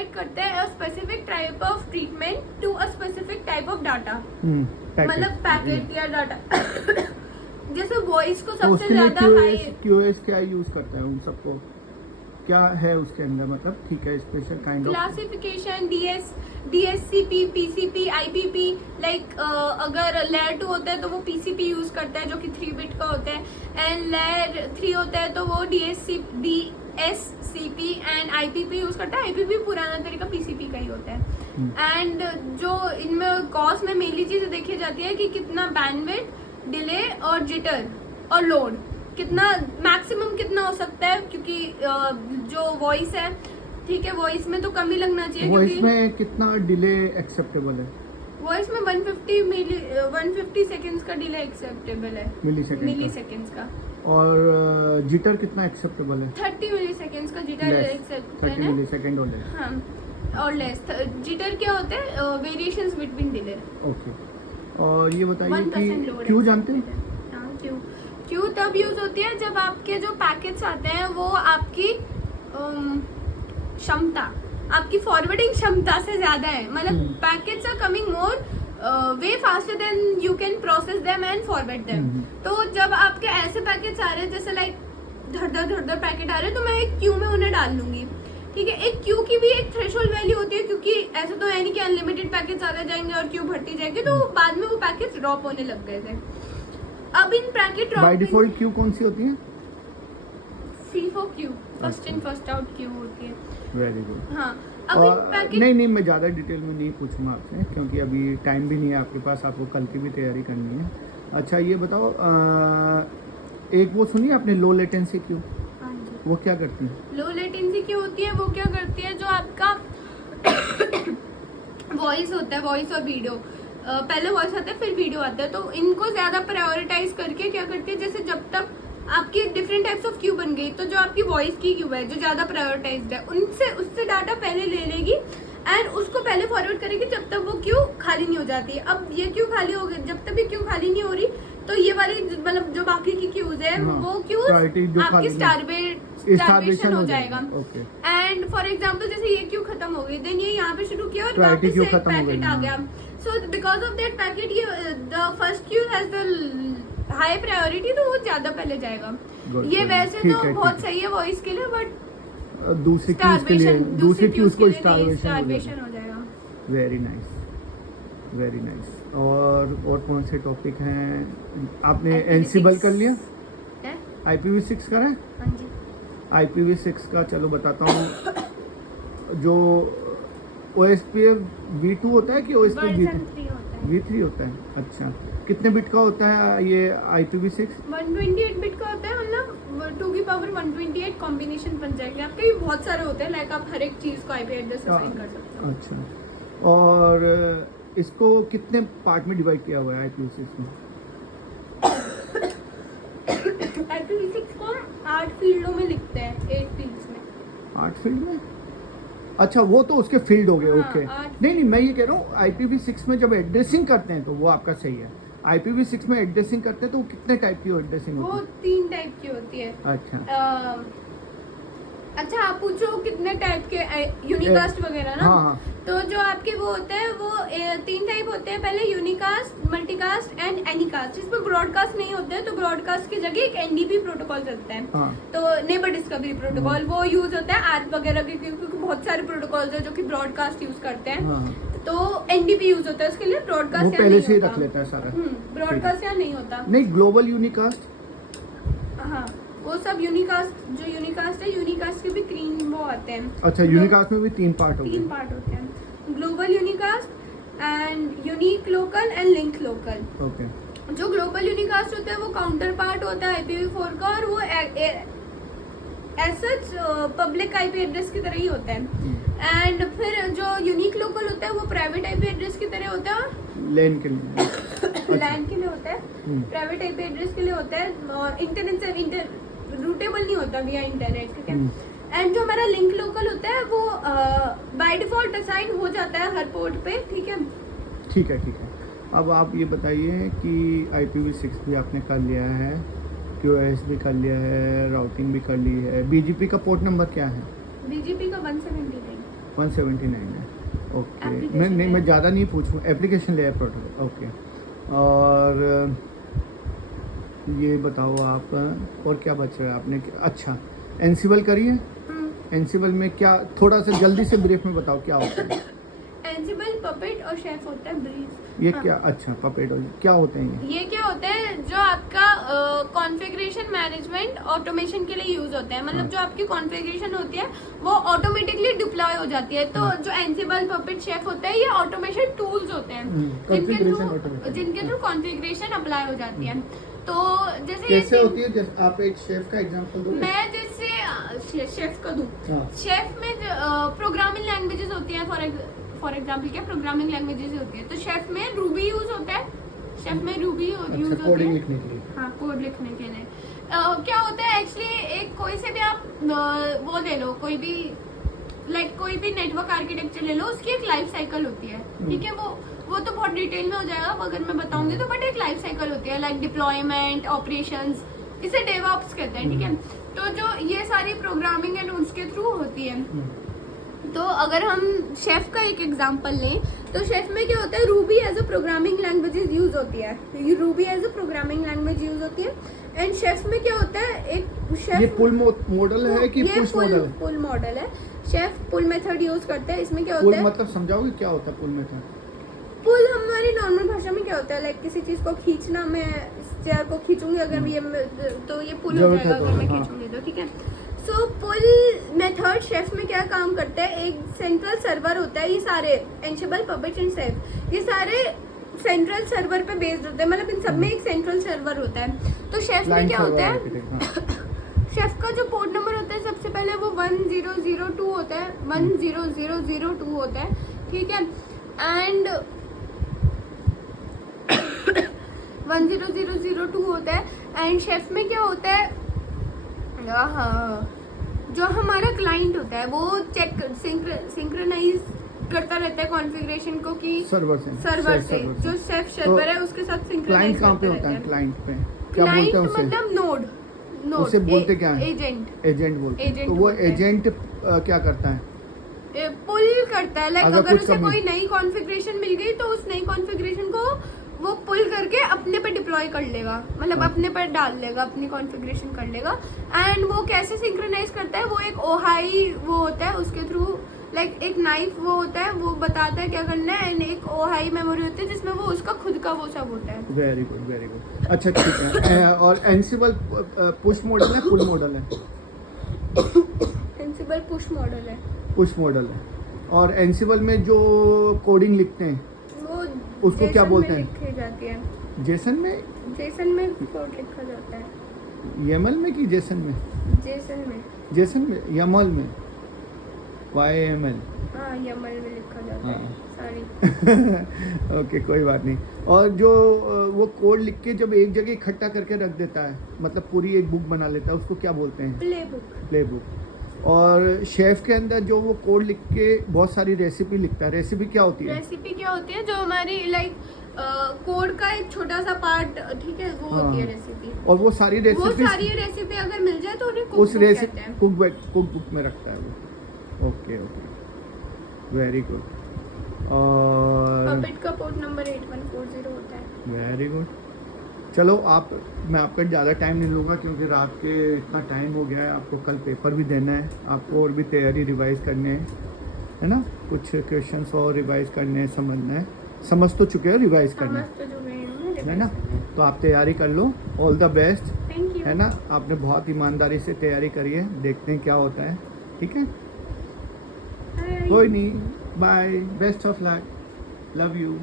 Provide करता है specific type of treatment to a specific type of data, मतलब packet या डाटा। जैसे वॉइस को सबसे ज्यादा हाई QoS क्या यूज करता है उन सबको, क्या है उसके अंदर, मतलब ठीक है special kind of classification, DSCP, PCP, IPP। Like अगर लेयर 2 होता है तो वो PCP यूज करता है जो कि 3 बिट का होता है, एंड लेयर 3 होता है तो वो DSCP एंड IPP यूज करता है। IPP पुराना तरीका PCP का ही होता है। एंड जो इनमें कॉस्ट में मेनली चीजें देखी जाती है कि कितना बैंडविड्थ, डिले और जिटर और लोड कितना मैक्सिमम कितना हो सकता है, क्योंकि जो वॉइस है, ठीक है, वॉइस में तो कम ही लगना चाहिए। वॉइस में कितना डिले एक्सेप्टेबल है? वॉइस में 150 सेकंड्स का डिले एक्सेप्टेबल है, मिली सेकंड्स का। और जिटर कितना एक्सेप्टेबल है? 30 मिली सेकंड्स का जिटर एक्सेप्टेबल है। 30 मिली सेकंड और लेस। हाँ, और लेस। जिटर क्या होता है? Variations between delay. ओके, और ये बताइए कि क्यों जानते हैं? हाँ, क्यों तब यूज होती है जब आपके जो पैकेट्स आते हैं वो आपकी क्षमता, आपकी फॉरवर्डिंग क्षमता से ज्यादा है, मतलब packets are coming more way faster than you can process them and forward them. तो जब आपके ऐसे पैकेट्स आ रहे हैं जैसे लाइक धड़ पैकेट आ रहे हैं तो मैं एक क्यू में उन्हें डाल लूंगी, ठीक है। एक क्यू की भी एक थ्रेशोल्ड वैल्यू होती है, क्योंकि ऐसा तो है नहीं कि अनलिमिटेड पैकेट्स आते जाएंगे और क्यू बढ़ती जाएगी, तो बाद में वो पैकेट्स ड्रॉप होने लग गए थे। अब इन पैकेट बाय डिफॉल्ट क्यू कौन सी होती है? FIFO Q, first in first out Q होती है। Very good. हाँ, अब इन पैकेट नहीं मैं ज़्यादा डिटेल में नहीं पूछूंगा आपसे, क्योंकि अभी टाइम भी नहीं है आपके पास, आपको कल की भी तैयारी करनी है। अच्छा ये बताओ, एक वो सुनिए आपने लो लेटेंसी क्यू, वो क्या करती है? लो लेटेंसी क्यू होती है, वो क्या करती है, जो आपका वॉइस होता है, वॉइस और वीडियो, पहले वॉइस आता है फिर वीडियो आता है, तो इनको ज्यादा प्रायोरिटाइज करके क्या करती है, जैसे जब तक आपकी डिफरेंट टाइप्स ऑफ क्यू बन गई, तो जो आपकी वॉइस की क्यू है जो ज्यादा प्रायोरिटाइज्ड है, उससे डाटा पहले ले लेगी एंड उसको पहले फॉरवर्ड करेगी जब तक वो क्यू खाली नहीं हो जाती है। अब ये क्यू खाली हो गई, जब तक भी क्यू खाली नहीं हो रही तो ये वाली मतलब जो बाकी की क्यूज है वो क्यूज आपकी स्टारवेशन हो जाएगा। एंड फॉर एग्जांपल जैसे ये क्यू खत्म हो गई, देन ये यहाँ पे शुरू किया और वापस से एक पैकेट आ गया, so because of that packet ये the first queue has the high priority, तो वो ज्यादा पहले जाएगा। ये वैसे तो बहुत सही है वॉइस के लिए, बट दूसरी क्यूज के लिए, दूसरी क्यूज को स्टारवेशन हो जाएगा। Very nice, very nice. और कौन से टॉपिक हैं? आपने एनसिबल कर लिया? IPv6 करा है? हाँ जी। IPv6 का चलो बताता हूँ। जो OSPF V2 होता है कि OSPF V3 होता है? अच्छा, कितने बिट का होता है ये IPv6? 128 बिट का होता है, मतलब 2 की पावर 128 कॉम्बिनेशन बन जाएंगे आपके। भी बहुत सारे होते हैं, लाइक आप हर एक चीज को IP एड्रेस असाइन कर सकते हो। अच्छा, और इसको कितने पार्ट में डिवाइड किया हुआ है IPv6 में? IPv6 को 8 फील्डों में लिखते हैं, 8 फील्ड्स में। 8 फील्ड में? अच्छा, वो तो उसके फील्ड हो गए। ओके, नहीं मैं ये कह रहा हूँ IPv6 में जब एड्रेसिंग करते हैं तो वो आपका सही है। IPv6 में एड्रेसिंग करते हैं तो कितने टाइप की एड्रेसिंग होती है? वो 3 टाइप की होती है। अच्छा आप पूछो कितने टाइप के यूनिकास्ट वगैरह ना? हाँ। तो जो आपके वो होते हैं वो 3 टाइप होते हैं। पहले यूनिकास्ट, मल्टीकास्ट एंड एनीकास्ट। इसमें ब्रॉडकास्ट नहीं होते हैं, तो ब्रॉडकास्ट की जगह एक NDP प्रोटोकॉल चलता है। हाँ। तो नेबर डिस्कवरी प्रोटोकॉल वो यूज होता है ARP वगैरह के, क्योंकि बहुत सारे प्रोटोकॉल्स है जो कि ब्रॉडकास्ट यूज करते हैं। हाँ। तो NDP यूज होता है उसके लिए, ब्रॉडकास्ट पहले से ही रख लेता है सारा। ब्रॉडकास्ट यहाँ नहीं होता। नहीं, ग्लोबल यूनिकास्ट, हाँ वो सब यूनिकास्ट, जो यूनिकास्ट है, यूनिकास्ट के भी 3 वो आते हैं। अच्छा, यूनिकास्ट में भी 3 पार्ट होते हैं? 3 पार्ट होते हैं, global unicast and unique local and link local. Okay. जो ग्लोबल यूनिकास्ट होता है वो काउंटर पार्ट होता है IPv4 का, और वो सच पब्लिक IP एड्रेस की तरह ही होता है। एंड फिर जो यूनिक लोकल होता है वो प्राइवेट IP एड्रेस की तरह होता है, लैन के लिए लैन के लिए होता है, प्राइवेट IP एड्रेस के लिए होता है, और इंटरनेट से रूटेबल नहीं होता विया इंटरनेट, ठीक है। एंड जो हमारा लिंक लोकल होता है वो बाय डिफॉल्ट असाइन हो जाता है हर पोर्ट पे, ठीक है। ठीक है। अब आप ये बताइए कि IPv6 भी आपने कर लिया है, QoS भी कर लिया है, राउटिंग भी कर ली है, BGP का पोर्ट नंबर क्या है? BGP का 179। 179 है। ओके, Application मैं layer। ज़्यादा नहीं पूछूँ, एप्लीकेशन लेयर प्रोटोकॉल। ओके, और ये बताओ आप, और क्या बच रहा है आपने? अच्छा, एनसिबल करिए। एनसिबल में क्या, थोड़ा सा जल्दी से ब्रीफ में बताओ क्या होता है? एंसिबल, पपेट और शेफ होता है ब्रीफ। ये हाँ। क्या, अच्छा पपेट क्या होते हैं ये? ये क्या होता है, जो आपका कॉन्फ़िगरेशन मैनेजमेंट ऑटोमेशन के लिए यूज होते हैं। मतलब हाँ। जो आपकी कॉन्फ़िगरेशन होती है वो ऑटोमेटिकली डिप्लॉय हो जाती है। तो जो एंसिबल, पपेट, शेफ होता है, ये ऑटोमेशन टूल्स होते हैं configuration automation। जिनके थ्रू कॉन्फ़िगरेशन अप्लाई हो जाती है। तो जैसे कैसे ये होती है? जैसे आप एक शेफ का एग्जांपल दो। मैं जैसे शेफ का दूं, हाँ। शेफ में प्रोग्रामिंग लैंग्वेजेस होती हैं। फॉर एग्जांपल क्या प्रोग्रामिंग लैंग्वेजेस होती है, तो शेफ में रूबी यूज होता है। शेफ में रूबी यूज अच्छा, होती कोडिंग है। लिखने के लिए। हाँ, कोड लिखने के लिए। क्या होता है एक्चुअली, एक कोई से भी आप वो ले लो, कोई भी कोई भी नेटवर्क आर्किटेक्चर ले लो, उसकी एक लाइफ साइकिल होती है। ठीक है, वो तो बहुत डिटेल में हो जाएगा अगर मैं बताऊंगी तो, बट एक लाइफ साइकिल होती है, लाइक डिप्लॉयमेंट, ऑपरेशंस, इसे डेवऑप्स कहते हैं। ठीक है, तो जो ये सारी प्रोग्रामिंग एंड उसके थ्रू होती है। तो अगर हम शेफ का एक एग्जांपल लें, तो शेफ में क्या होता है, Ruby as a programming language use होती है। Ruby as a programming language use होती है। एंड शेफ में क्या होता है, एक शेफ ये पुल मॉडल है कि पुश मॉडल? पुल मॉडल है। शेफ पुल मेथड यूज करते हैं। इसमें क्या पुल होता है, मतलब समझाओगे क्या होता है पुल मेथड? पुल हमारी नॉर्मल भाषा में क्या होता है, लाइक किसी चीज को खींचना। मैं इस चेयर को खींचूंगी अगर ये तो ये पुल हो जरूरत है जाएगा तो, अगर मैं हाँ। खींचूंगी तो। ठीक है, सो पुल मेथड शेफ में क्या काम करता है, एक सेंट्रल सर्वर होता है। ये सारे एंसिबल, पपेट एंड शेफ, ये सारे सेंट्रल सर्वर पे बेस्ड होते हैं। मतलब इन सब में एक सेंट्रल सर्वर होता है। तो शेफ में क्या होता है, शेफ का जो पोर्ट नंबर होता है, सबसे पहले वो 1002 होता है, 10002 होता है। ठीक है, एंड 10002 होता है। एंड शेफ में क्या होता है, जो हमारा क्लाइंट होता है वो चेक सिंक्रोनाइज करता रहता है कॉन्फ़िगरेशन को कि सर्वर से जो शेफ सर्वर है उसके साथ क्लाइंट सिंक्रोनाइज कहाँ पे करता होता रहता है? है। क्लाइंट पे क्या बोलते क्लाइंट हैं उसे? मतलब नोड उसे बोलते क्या है? एजेंट एजेंट बोलते हैं। Agent तो वो बोलते हैं। एजेंट क्या करता है? पुल करता है। लाइक अगर अगर कुछ उसे कमी- कोई नई कॉन्फ़िगरेशन मिल गई तो उस नई कॉन्फ़िगरेशन को वो पुल करके अपने पे डिप्लॉय कर लेगा। मतलब अपने पर डाल लेगा, अपनी कॉन्फ़िगरेशन कर लेगा। एंड वो कैसे सिंक्रोनाइज करता है, वो एक ओहाई वो होता है, उसके थ्रू लाइक एक नाइफ वो होता है, वो बताता है क्या करना है। एंड एक ओहाई मेमोरी होती है जिसमें वो उसका खुद का वो सब होता है। Very good, very good. अच्छा, ठीक है। और एंसिबल पुश मॉडल है, पुल मॉडल है? एंसिबल पुश मॉडल है। पुश मॉडल है। और एंसिबल में जो कोडिंग लिखते हैं वो उसको क्या JSON बोलते में हैं? लिखी जाती है। जेसन में? जेसन में कोड लिखा जाता है। यमल में कि जेसन में? जेसन में। जेसन में, यमल में, YML। हाँ, यमल में लिखा जाता है। हाँ। सॉरी। ओके, कोई बात नहीं। और जो वो कोड लिख के जब एक जगह इकट्ठा करके रख देता है, मतलब पूरी एक बुक बना लेता है, उसको क्या बोलते हैं? Play book. Play book. और शेफ के अंदर जो वो कोड लिख के बहुत सारी रेसिपी लिखता है, रेसिपी क्या होती है? रेसिपी क्या होती है, जो हमारी लाइक कोड का एक छोटा सा पार्ट, ठीक है, वो होती है हाँ। रेसिपी। और वो सारी वो रेसिपी सारी रेसिपी अगर मिल जाए तो उन्हें कुक उस बुक रेसिपी कहते हैं। कुक बुक में रखता है वो। Okay, okay, very good. और पपेट का पोर्ट नंबर 8140 होता है। Very good. चलो, मैं आपका ज़्यादा टाइम नहीं लूँगा क्योंकि रात के इतना टाइम हो गया है। आपको कल पेपर भी देना है, आपको और भी तैयारी रिवाइज करनी है ना? कुछ क्वेश्चंस और रिवाइज करने हैं, समझना है। समझ तो चुके हो, रिवाइज करना समझ तो जो गए है ना? तो आप तैयारी कर लो। All the best, thank you. है ना? आपने बहुत ईमानदारी से तैयारी करी है, देखते हैं क्या होता है। ठीक है, कोई नहीं। Bye, best of luck, love you.